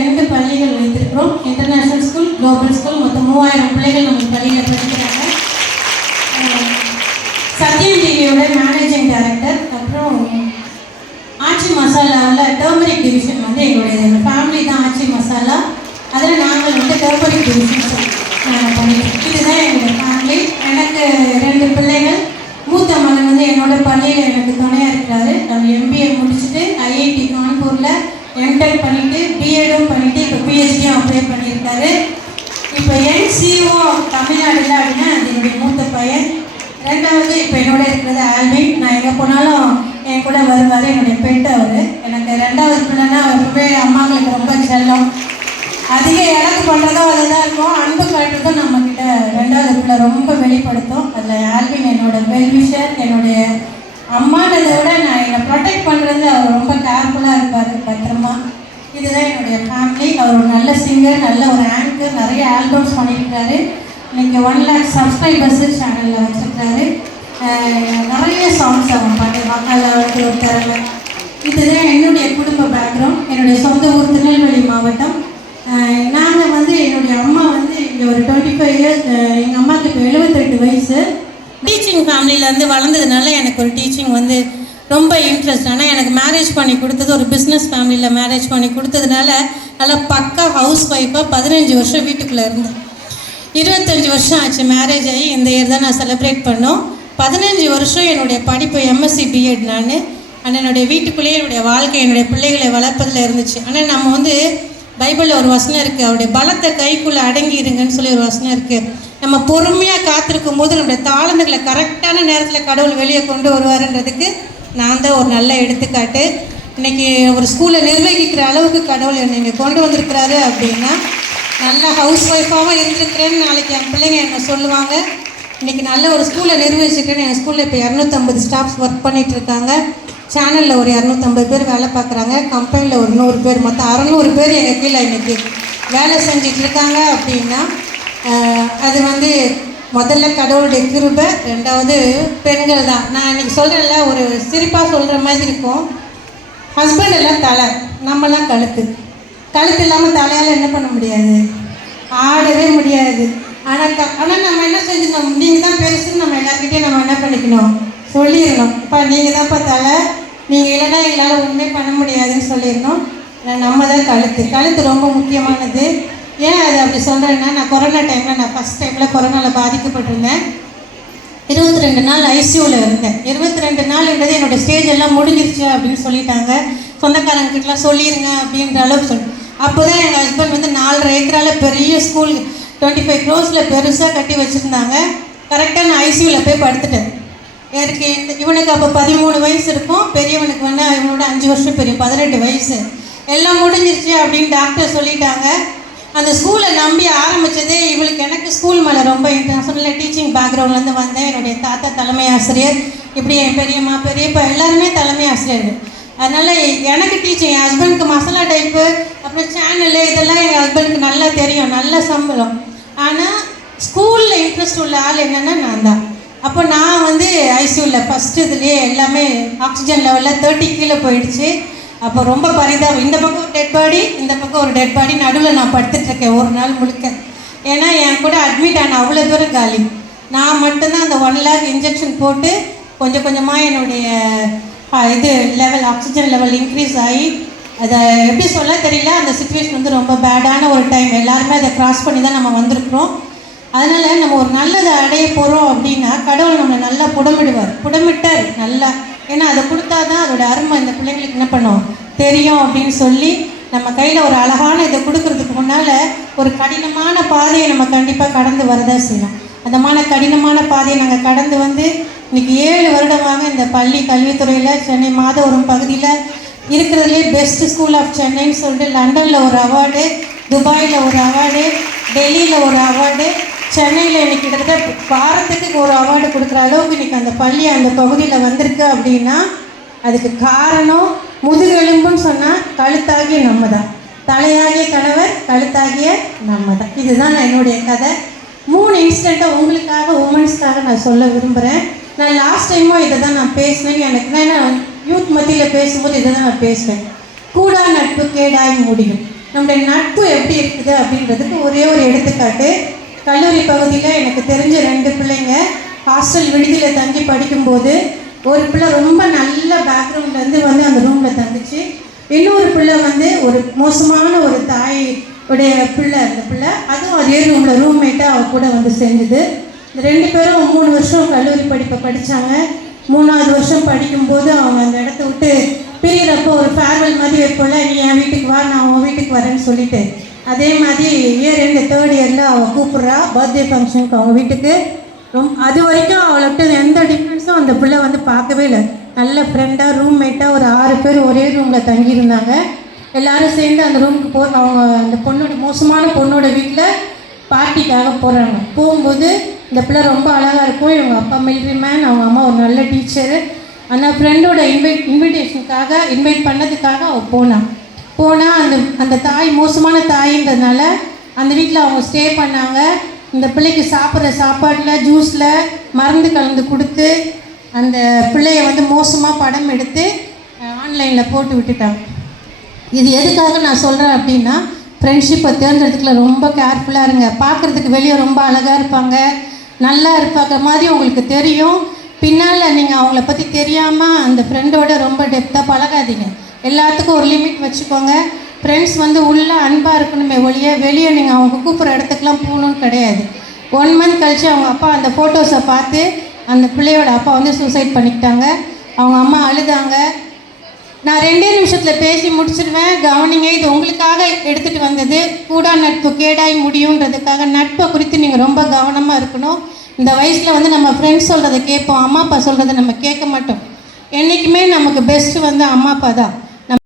ரெண்டு பள்ளிகள் வைத்திருக்கிறோம். இன்டர்நேஷ்னல் ஸ்கூல் குளோபல் ஸ்கூல் மொத்தம் மூவாயிரம் பிள்ளைகள் நம்ம பள்ளியில் படிக்கிறாங்க. சத்யம் டிவியோட மேனேஜிங் டைரக்டர் அப்புறம் ஆச்சி மசாலாவில் டர்மரிக் டிவிஷன் வந்து எங்களுடைய ஃபேமிலி தான் ஆச்சி மசாலா. அதில் நாங்கள் வந்து டர்மரிக் டிவிஷன் பண்ணிக்கிறோம். இதுதான் எங்களுடைய ஃபேமிலி எனக்கு ரெண்டு பிள்ளைகள். மூத்த மகன் வந்து என்னோட பள்ளியில் எனக்கு துணையாக இருக்கிறாரு. இப்போ அப்ளை பண்ணியிருக்காரு. இப்போ என்சிஓ தமிழ்நாடுல அப்படின்னா அது என்னுடைய மூத்த பையன். ரெண்டாவது இப்போ என்னோட இருக்கிறது ஆல்வின். நான் எங்கே போனாலும் என் கூட வருவார் என்னுடைய பெட் அவர். எனக்கு ரெண்டாவது பிள்ளைன்னா ரொம்பவே அம்மாங்களுக்கு ரொம்ப செல்லம். அதிக எனக்கு பண்ணுறதும் அதுதான் இருக்கும். அன்பு காட்டுறதும் நம்மக்கிட்ட ரெண்டாவது பிள்ளை ரொம்ப வெளிப்படுத்தும். அதில் ஆல்வின் என்னோட வெல்விஷர் என்னுடைய அம்மான்றதை விட நான் என்னை ப்ரொடெக்ட் பண்ணுறது அவர் ரொம்ப கேர்ஃபுல்லாக இருப்பார் பத்திரமா. இதுதான் எங்கள் ஃபேமிலி அவர் ஒரு நல்ல சிங்கர் நல்ல ஒரு ஆங்கர் நிறைய ஆல்பம்ஸ் பண்ணியிருக்காரு. இன்னைக்கு ஒன் லேக் சப்ஸ்கிரைபர்ஸு சேனலில் வச்சுருக்காரு. நிறைய சாங்ஸ் அவங்க பண்ணியிருக்காங்க. அதில் வந்து இதுதான் என்னுடைய குடும்ப பேக்ரவுண்ட் என்னுடைய சொந்த ஊர் திருநெல்வேலி மாவட்டம். நாங்கள் வந்து என்னுடைய அம்மா வந்து இங்கே ஒரு டுவெண்ட்டி ஃபைவ் இயர்ஸ் எங்கள் அம்மாவுக்கு இப்போ எழுபத்தெட்டு வயசு. டீச்சிங் ஃபேமிலியிலேருந்து வளர்ந்ததுனால எனக்கு ஒரு டீச்சிங் வந்து ரொம்ப இன்ட்ரெஸ்ட் ஆனால் எனக்கு மேரேஜ் பண்ணி கொடுத்தது ஒரு பிஸ்னஸ் ஃபேமிலியில் மேரேஜ் பண்ணி கொடுத்ததுனால நல்லா பக்கா ஹவுஸ் ஒய்ஃபாக பதினஞ்சு வருஷம் வீட்டுக்குள்ளே இருந்தேன். இருபத்தஞ்சி வருஷம் ஆச்சு மேரேஜ் ஆகி. இந்த இயர் தான் நான் செலிப்ரேட் பண்ணோம். பதினஞ்சு வருஷம் என்னுடைய படிப்பு எம்எஸ்சி பிஎட் நான். ஆனால் என்னுடைய வீட்டுக்குள்ளேயே என்னுடைய வாழ்க்கை என்னுடைய பிள்ளைகளை வளர்ப்பதில் இருந்துச்சு. ஆனால் நம்ம வந்து பைபிளில் ஒரு வசனம் இருக்குது அவருடைய பலத்தை கைக்குள்ளே அடங்கிடுங்கன்னு சொல்லி ஒரு வசனம் இருக்குது நம்ம பொறுமையாக காத்திருக்கும் போது நம்முடைய தாளந்துகளை கரெக்டான நேரத்தில் கடவுள் வெளியே கொண்டு வருவாருன்றதுக்கு நான் தான் ஒரு நல்ல எடுத்துக்காட்டு. இன்றைக்கி ஒரு ஸ்கூலை நிர்வகிக்கிற அளவுக்கு கடவுள் என்னை இங்கே கொண்டு வந்திருக்கிறாரு அப்படின்னா நல்ல ஹவுஸ் ஒய்ஃபாகவும் இருந்திருக்கிறேன்னு நாளைக்கு என் பிள்ளைங்க என்னை சொல்லுவாங்க. இன்னைக்கு நல்ல ஒரு ஸ்கூலை நிர்வகிச்சிருக்கேன்னு என் ஸ்கூலில் இப்போ இரநூத்தம்பது ஸ்டாஃப்ஸ் ஒர்க் பண்ணிகிட்டு இருக்காங்க சேனலில் ஒரு இரநூத்தம்பது பேர் வேலை பார்க்குறாங்க. கம்பெனியில் ஒரு நூறு பேர் மொத்தம் அறநூறு பேர் எங்கள் கீழே இன்றைக்கி வேலை செஞ்சிட்ருக்காங்க அப்படின்னா அது வந்து முதல்ல கடவுளுடைய கிருபை ரெண்டாவது பெண்கள் தான் நான் இன்னைக்கு சொல்கிறேன்ல ஒரு சிரிப்பாக சொல்கிற மாதிரி இருக்கும். ஹஸ்பண்ட் எல்லாம் தலை நம்மலாம் கழுத்து. கழுத்து இல்லாமல் தலையால் என்ன பண்ண முடியாது? ஆடவே முடியாது. ஆனால் க ஆனால் நம்ம என்ன செஞ்சிடணும் நீங்கள் தான் பெருசுன்னு நம்ம எல்லாருக்கிட்டையும் நம்ம என்ன பண்ணிக்கணும்? சொல்லிடணும். இப்போ நீங்கள் தான்ப்பா தலை. நீங்கள் இல்லைன்னா எங்களால் ஒன்றுமே பண்ண முடியாதுன்னு சொல்லிடணும். நம்ம தான் கழுத்து. கழுத்து ரொம்ப முக்கியமானது. ஏன் அது அப்படி சொல்கிறேன்னா நான் கொரோனா டைமில் நான் ஃபஸ்ட் டைமில் கொரோனாவில் பாதிக்கப்பட்டிருந்தேன். இருபத்தி ரெண்டு நாள் ஐசியூவில் இருந்தேன். இருபத்தி ரெண்டு நாள்ன்றது என்னோட ஸ்டேஜ் எல்லாம் முடிஞ்சிருச்சு அப்படின்னு சொல்லிட்டாங்க. சொந்தக்காரங்கிட்டலாம் சொல்லிடுங்க அப்படின்ற அளவுக்கு சொல்லி அப்போ தான் எங்கள் ஹஸ்பண்ட் வந்து நாலரை ஏக்கரால் பெரிய ஸ்கூல் டுவெண்ட்டி ஃபைவ் க்ரோஸில் பெருசாக கட்டி வச்சுருந்தாங்க. கரெக்டாக நான் ஐசியூவில் போய் படுத்துட்டேன். எனக்கு இந்த இவனுக்கு அப்போ பதிமூணு வயசு இருக்கும். பெரியவனுக்கு வந்து இவனோட அஞ்சு வருஷம் பெரிய பதினெட்டு வயசு. எல்லாம் முடிஞ்சிருச்சு அப்படின்னு டாக்டர் சொல்லிட்டாங்க. அந்த ஸ்கூலை நம்பி ஆரம்பித்ததே இவளுக்கு எனக்கு ஸ்கூல் மேலே ரொம்ப இன்ட்ரெஸ்ட் டீச்சிங் பேக்ரவுண்ட்லேருந்து வந்தேன். என்னுடைய தாத்தா தலைமை ஆசிரியர். இப்படி என் பெரியம்மா பெரியப்பா எல்லாருமே தலைமை ஆசிரியர்கள். அதனால் எனக்கு டீச்சிங் என் ஹஸ்பண்டுக்கு மசாலா டைப்பு அப்புறம் சேனலு இதெல்லாம் என் ஹஸ்பண்டுக்கு நல்லா தெரியும் நல்ல சம்பளம். ஆனால் ஸ்கூலில் இன்ட்ரெஸ்ட் உள்ள ஆள் என்னென்னா நான் தான். அப்போ நான் வந்து ஐசியூவில் ஃபஸ்ட்டு இதுலேயே எல்லாமே ஆக்சிஜன் லெவலில் தேர்ட்டி கீழே போயிடுச்சு. அப்போ ரொம்ப பரிதாபம். இந்த பக்கம் ஒரு டெட் பாடி இந்த பக்கம் ஒரு டெட் பாடி நடுவில் நான் படுத்துட்ருக்கேன் ஒரு நாள் முழுக்க. ஏன்னா என் கூட அட்மிட் ஆன அவ்வளோ தூரம் காலி. நான் மட்டும்தான் அந்த ஒன் லேக் இன்ஜெக்ஷன் போட்டு கொஞ்சம் கொஞ்சமாக என்னுடைய இது லெவல் ஆக்சிஜன் லெவல் இன்க்ரீஸ் ஆகி அதை எப்படி சொல்ல தெரியல அந்த சுச்சுவேஷன் வந்து ரொம்ப பேடான ஒரு டைம் எல்லாருமே அதை க்ராஸ் பண்ணி தான் நம்ம வந்திருக்கிறோம். அதனால் நம்ம ஒரு நல்லதை அடைய போகிறோம் அப்படின்னா கடவுள் நம்மளை நல்லா புடமிடுவார். புடமிட்டார் நல்லா. ஏன்னா அதை கொடுத்தா தான் அதோட அருமை இந்த பிள்ளைங்களுக்கு என்ன பண்ணும்? தெரியும் அப்படின்னு சொல்லி நம்ம கையில் ஒரு அழகான இதை கொடுக்கறதுக்கு முன்னால் ஒரு கடினமான பாதையை நம்ம கண்டிப்பாக கடந்து வரதா செய்யணும். அந்த மாதிரி கடினமான பாதையை நாங்கள் கடந்து வந்து இன்னைக்கு ஏழு வருடமாக இந்த பள்ளி கல்வித்துறையில் சென்னை மாதவரம் பகுதியில் இருக்கிறதுலே பெஸ்ட் ஸ்கூல் ஆஃப் சென்னைன்னு சொல்லிட்டு லண்டனில் ஒரு அவார்டு துபாயில் ஒரு அவார்டு டெல்லியில் ஒரு அவார்டு சென்னையில் இன்றைக்கி கிட்டத்தட்ட வாரத்துக்கு ஒரு அவார்டு கொடுக்குற அளவுக்கு இன்றைக்கி அந்த பள்ளி அந்த பகுதியில் வந்திருக்கு அப்படின்னா அதுக்கு காரணம் முதுகெலும்புன்னு சொன்னால் கழுத்தாகிய நம்ம தான் தலையாகிய கணவர் கழுத்தாகிய நம்ம தான் இதுதான் நான் என்னுடைய கதை. மூணு இன்சிடெண்ட்டாக உங்களுக்காக உமன்ஸ்க்காக நான் சொல்ல விரும்புகிறேன் நான் லாஸ்ட் டைமும் இதை தான் நான் பேசினேன். எனக்கு நான் யூத் மத்தியில் பேசும்போது இதை தான் நான் பேசுவேன். கூடா நட்பு கேடாய் முடியும். நம்முடைய நட்பு எப்படி இருக்குது அப்படின்றதுக்கு ஒரே ஒரு எடுத்துக்காட்டு கல்லூரி பகுதியில் எனக்கு தெரிஞ்ச ரெண்டு பிள்ளைங்க ஹாஸ்டல் விடுதியில் தங்கி படிக்கும்போது ஒரு பிள்ளை ரொம்ப நல்ல பேக்ரவுண்ட்லேருந்து வந்து அந்த ரூமில் தந்துச்சு இன்னொரு பிள்ளை வந்து ஒரு மோசமான ஒரு தாய் உடைய பிள்ளை அந்த பிள்ளை. அதுவும் அதே ரூமில் ரூம்மேட்டாக அவ கூட வந்து சேர்ந்தது. இந்த ரெண்டு பேரும் மூணு வருஷம் கல்லூரி படிப்பை படித்தாங்க மூணாவது வருஷம் படிக்கும்போது அவங்க அந்த இடத்த விட்டு பிரிகிறப்போ ஒரு ஃபேர்வெல் மாதிரி வைப்போம்ல நீ என் வீட்டுக்கு வா நான் உன் வீட்டுக்கு வரேன்னு சொல்லிட்டு அதே மாதிரி இயர் ரெண்டு தேர்ட் இயரில் அவள் கூப்பிட்றா பர்த்டே ஃபங்க்ஷனுக்கு அவங்க வீட்டுக்கு. ரொம் அது வரைக்கும் அவள்கிட்ட எந்த டிஃப்ரென்ஸும் அந்த பிள்ளை வந்து பார்க்கவே இல்லை. நல்ல ஃப்ரெண்டாக ரூம்மேட்டாக ஒரு ஆறு பேர் ஒரே ரூமில் தங்கியிருந்தாங்க. எல்லாரும் சேர்ந்து அந்த ரூமுக்கு போ அவங்க அந்த பொண்ணோட மோசமான பொண்ணோட வீட்டில் பார்ட்டிக்காக போகிறாங்க போகும்போது இந்த பிள்ளை ரொம்ப அழகாக இருக்கும். இவங்க அப்பா மிலிட்ரி மேன் அவங்க அம்மா ஒரு நல்ல டீச்சரு ஆனால் ஃப்ரெண்டோட இன்வைட் இன்விடேஷனுக்காக இன்வைட் பண்ணதுக்காக அவள் போனான் போனால் அந்த அந்த தாய் மோசமான தாயின்றதுனால அந்த வீட்டில் அவங்க ஸ்டே பண்ணாங்க. இந்த பிள்ளைக்கு சாப்பிட்ற சாப்பாட்டில் ஜூஸில் மருந்து கலந்து கொடுத்து அந்த பிள்ளைய வந்து மோசமாக படம் எடுத்து ஆன்லைனில் போட்டு விட்டுட்டாங்க. இது எதுக்காக நான் சொல்கிறேன் அப்படின்னா ஃப்ரெண்ட்ஷிப்பை தேர்ந்தெடுத்துக்கல ரொம்ப கேர்ஃபுல்லாக இருங்க. பார்க்குறதுக்கு வெளியே ரொம்ப அழகாக இருப்பாங்க. நல்லா இருப்பாங்க. மாதிரி உங்களுக்கு தெரியும். பின்னால் நீங்கள் அவங்கள பற்றி தெரியாமல் அந்த ஃப்ரெண்டோட ரொம்ப டெப்த்தாக பழகாதீங்க. எல்லாத்துக்கும் ஒரு லிமிட் வச்சுக்கோங்க. ஃப்ரெண்ட்ஸ் வந்து உள்ளே அன்பாக இருக்கணுமே ஒழிய வெளியே நீங்கள் அவங்க கூப்பிட்ற இடத்துக்குலாம் போகணுன்னு கிடையாது. ஒன் மந்த் கழித்து அவங்க அப்பா அந்த ஃபோட்டோஸை பார்த்து அந்த பிள்ளையோட அப்பா வந்து சூசைட் பண்ணிக்கிட்டாங்க. அவங்க அம்மா அழுதாங்க. நான் ரெண்டே நிமிஷத்தில் பேசி முடிச்சிடுவேன் கவனிங்க இது உங்களுக்காக எடுத்துகிட்டு வந்தது. கூடா நட்பு கேடாய் முடியுன்றதுக்காக நட்பை குறித்து நீங்கள் ரொம்ப கவனமாக இருக்கணும். இந்த வயசில் வந்து நம்ம ஃப்ரெண்ட்ஸ் சொல்கிறத கேட்போம். அம்மா அப்பா சொல்கிறத நம்ம கேட்க மாட்டோம். என்றைக்குமே நமக்கு பெஸ்ட்டு வந்து அம்மா அப்பா தான்.